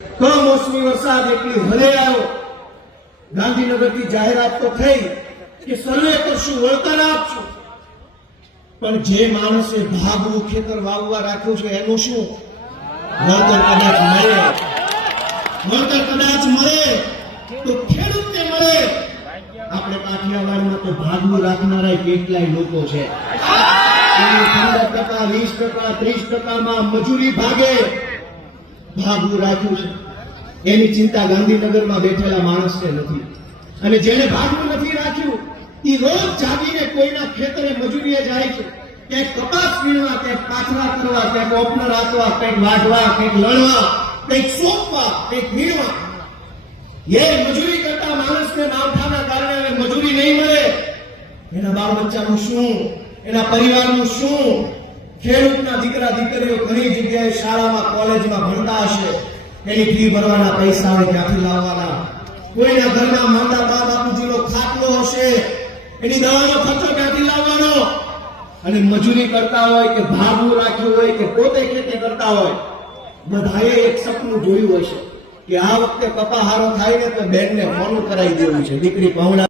કમોસમી વરસાદ એટલી ભલે આવ્યો, ગાંધીનગરથી જાહેરાત તો થઈ કે સર્વે કરશું, વળતર આપશું, પણ જે માણસે ભાગવું ખેતર વાવવા રાખ્યું છે એનું શું? વળતર કદાચ મળે, વળતર કદાચ મળે તો ખેડૂતને મળે. આપણે કાઠિયાવાડમાં તો ભાગવું રાખનારા કેટલાય લોકો છે. 15%, 20%, 30%માં મજૂરી ભાગે. ભાગવું રાખ્યું છે એની ચિંતા ગાંધીનગરમાં બેઠેલા માણસને નથી. અને જેને ભાગવું નથી રાખ્યું એ રોજ જાગીને કોઈના ખેતરે મજૂરીએ જાય છે. ક્યાંક કપાસ વીણવા, ક્યાંક પાથરા કરવા, ક્યાંક ઓપનર આપવા, ક્યાંક વાઢવા, ક્યાંક લણવા, ક્યાંક સોંપવા, ક્યાંક વીણવા. એ મજૂરી કરતા માણસને માવઠાના કારણે હવે મજૂરી નહીં મળે. એના બાળ બચ્ચાનું શું? એના પરિવારનું શું? ખેડૂતના દીકરા દીકરીઓ ઘણી જગ્યાએ શાળામાં, કોલેજમાં ભણતા હશે. એની ફી ભરવાના પૈસા હવે ક્યાંથી લાવવાના? કોઈના ઘરના માંદા બા બાપુજીનો ખાટલો હશે, એની દવાનો ખર્ચો ક્યાંથી લાવવાનો? અને મજૂરી કરતા હોય કે ભાગવું રાખ્યું હોય કે પોતે ખેતી કરતા હોય, બધાએ એક સપનું જોયું હશે કે આ વખતે કપા હારો થાય ને તો બેનને ફોન કરાવી દેવું છે, દીકરી પહોંચા